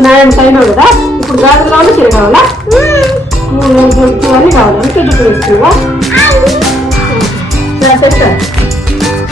నాయన సైన్ కదా ఇప్పుడు గాజు కావాలి చీర కావాలా ఇవన్నీ కావాలి ఇంకా జుట్టు వేసుకున్నావా సరే